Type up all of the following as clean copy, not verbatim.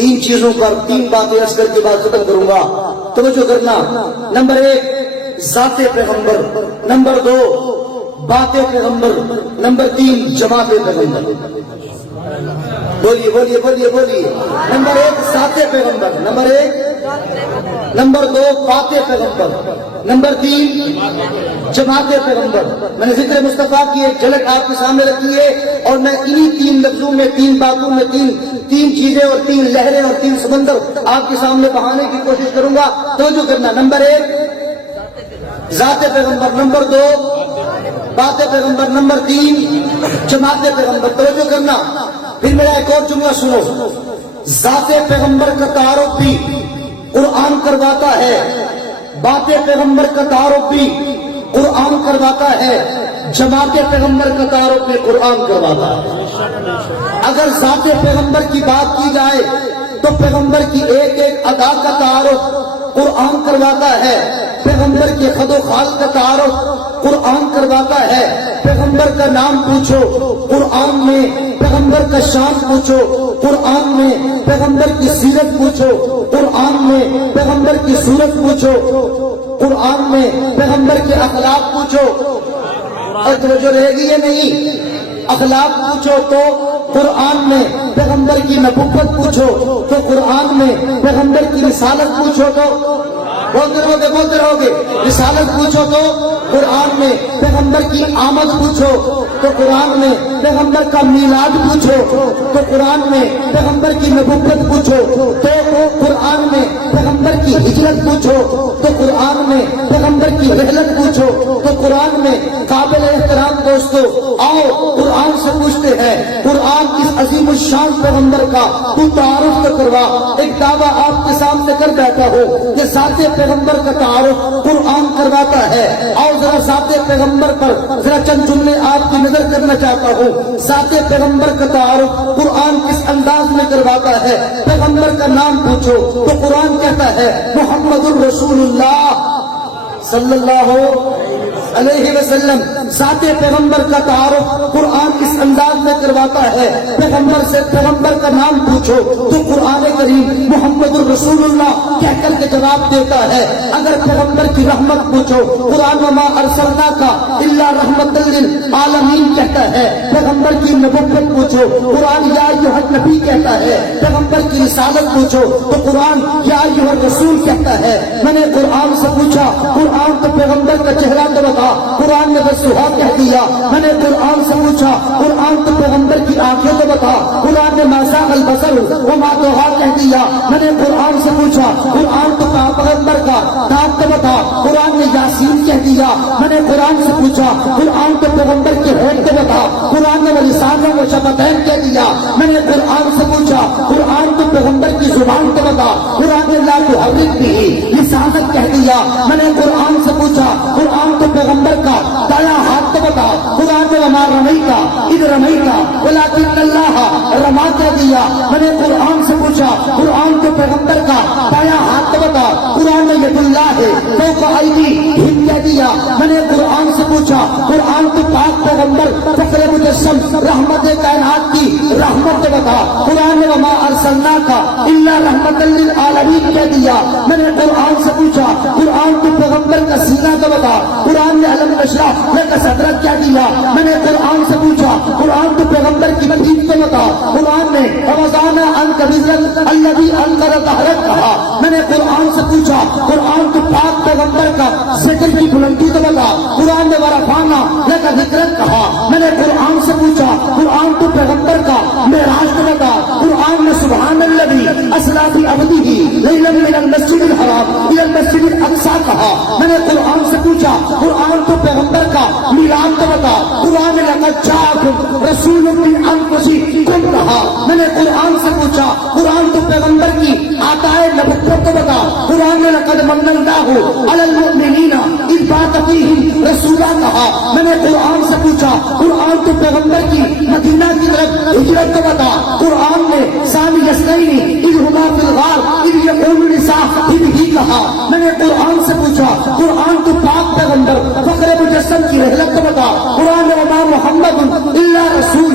تین چیزوں پر تین باتیں عرض کر کے بعد ختم کروں گا، توجہ کرنا۔ نمبر 1 ذات پیغمبر، نمبر 2 بات پیغمبر، نمبر 3 جماعت پیغمبر۔ بولیے بولیے بولیے بولیے۔ نمبر 1 ذات پیغمبر، نمبر 1، نمبر 2 بات پیغمبر، نمبر 3 جماعت پیغمبر۔ میں نے ذکر مصطفیٰ کی ایک جھلک آپ کے سامنے رکھی ہے، اور میں انہی 3 لفظوں میں، 3 باتوں میں، تین چیزیں اور 3 لہریں اور 3 سمندر آپ کے سامنے بہانے کی کوشش کروں گا، توجہ کرنا۔ نمبر 1 ذات پیغمبر، نمبر 2 بات پیغمبر، نمبر 3 جماعت پیغمبر، توجہ کرنا۔ پھر میرا ایک اور جملہ سنو، ذات پیغمبر کا تعارف بھی قرآن کرواتا ہے، بات پیغمبر کا تعارف بھی قرآن کرواتا ہے، جماعت پیغمبر کا تعارف بھی قرآن کرواتا ہے۔ اگر ذات پیغمبر کی بات کی جائے تو پیغمبر کی ایک ایک ادا کا تعارف قرآن کرواتا ہے، پیغمبر کے خد و خال کا تعارف قرآن کرواتا ہے۔ پیغمبر کا نام پوچھو قرآن میں، پیغمبر کا شان پوچھو قرآن میں، پیغمبر کی سیرت پوچھو قرآن میں، پیغمبر کی صورت پوچھو قرآن میں، پیغمبر کے اخلاق پوچھو، اور توجہ رہے گی یا نہیں؟ اخلاق پوچھو تو قرآن میں، پیغمبر کی نبوت پوچھو تو قرآن میں، پیغمبر کی رسالت پوچھو تو بولتے رہو گے، رسالت پوچھو تو قرآن میں، پیغمبر کی آمد پوچھو تو قرآن میں، پیغمبر کا میلاد پوچھو تو قرآن میں، پیغمبر کی نبوت پوچھو تو قرآن میں، پیغمبر کی ہجرت پوچھو تو قرآن میں، پیغمبر کی رحلت پوچھو تو قرآن میں۔ قابل احترام دوستو، آؤ قرآن سے پوچھتے ہیں، قرآن اس عظیم الشان پیغمبر کا تو تعارف تو کروا۔ ایک دعویٰ آپ کے سامنے کر بیٹھا ہو کہ ذات پیغمبر کا تعارف قرآن کرواتا ہے۔ اور ذرا ذات پیغمبر پر ذرا چند جملے آپ کی نظر کرنا چاہتا ہوں۔ ذات پیغمبر کا تعارف قرآن کس انداز میں کرواتا ہے؟ پیغمبر کا نام پوچھو تو قرآن کہتا ہے محمد الرسول اللہ صلی اللہ علیہ وسلم۔ ذات پیغمبر کا تعارف قرآن اس انداز میں کرواتا ہے، پیغمبر سے پیغمبر کا نام پوچھو تو قرآن کریم محمد الرسول اللہ کہہ کر کے جواب دیتا ہے۔ اگر پیغمبر کی رحمت پوچھو، قرآن وما ارسلناک الا رحمۃ للعالمین کہتا ہے۔ پیغمبر کی نبوت پوچھو، قرآن یا ایھا النبی کہتا ہے۔ پیغمبر کی رسالت پوچھو تو قرآن یا ایھا الرسول کہتا ہے۔ میں نے قرآن سے پوچھا، قرآن تو پیغمبر کا چہرہ تو بتا، قرآن نے بس کہہ دیا۔ میں نے قرآن سے پوچھا، قرآن تو پیغمبر کی آنکھیں تو بتا، قرآن نے ما زاغ البصر وما طغى کہہ دیا۔ میں نے قرآن سے پوچھا، قرآن تو پیغمبر کا دانت تو بتا، قرآن نے یاسین کہہ دیا۔ میں نے قرآن سے پوچھا، قرآن تو پیغمبر کے ہونٹ تو بتا، قرآن نے لسان و شفتین کہہ دیا۔ میں نے قرآن سے پوچھا، قرآن تو پیغمبر کی زبان تو بتا، قرآن نے لا تحرک به لسانک کہہ دیا۔ میں نے قرآن سے پوچھا، قرآن تو پیغمبر کا دایاں ہاتھ تو بتا، قرآن نے وما رمیتا اذ رمیتا ولکن اللہ رما کہہ دیا۔ میں نے قرآن سے پوچھا، قرآن تو پیغمبر کا دایاں ہاتھ تو بتا، قرآن نے ید اللہ فوق ایدیہم کہہ دیا۔ میں نے قرآن سے پوچھا، قرآن تو پاک پیغمبر فخر مجسم رحمت کائنات کی رحمت تو بتا، قرآن نے وما ارسلناک الا رحمۃ للعالمین کہہ دیا۔ میں نے قرآن سے پوچھا، قرآن تو پیغمبر کا سینہ تو بتا، قرآن نے علم نشرح لک صدرک کیا دیا۔ میں نے قرآن سے پوچھا، قرآن تو پیغمبر کی مدین کو بتا، قرآن نے ووضعنا عنک وزرک الذی انقض ظہرک کہا۔ میں نے قرآن سے پوچھا، قرآن تو پاک پیغمبر کا ذکر کی بلندی تو بتا، قرآن نے ورفعنا لک ذکرک کہا۔ میں نے قرآن سے پوچھا، قرآن تو پیغمبر کا معراج تو بتا، قرآن نے سبحان الذی اسری بعبدہ لیلا من المسجد الحرام الی المسجد الاقصی کہا۔ میں نے قرآن سے پوچھا، قرآن تو پیغمبر کا میلاد تو بتا، قرآن نے لقد جاءکم رسول من انفسکم کہا۔ میں نے قرآن سے پوچھا، قرآن تو پیغمبر کی عطائے نبوت تو بتا، قرآن نے لقد من اللہ علی المؤمنین اذ بعث فیہم رسولا کہا۔ میں نے قرآن سے پوچھا، قرآن تو پیغمبر کی مدینہ کی طرف ہجرت تو بتا، قرآن نے ثانی اثنین اذ ہما فی الغار اذ یقول لصاحبہ کہا۔ میں نے قرآن سے پوچھا، قرآن تو پاک پیغمبر فخر مجسم کی رحلت کو بتا، قرآن نے وما محمد الا رسول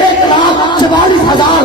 1,44,000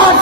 8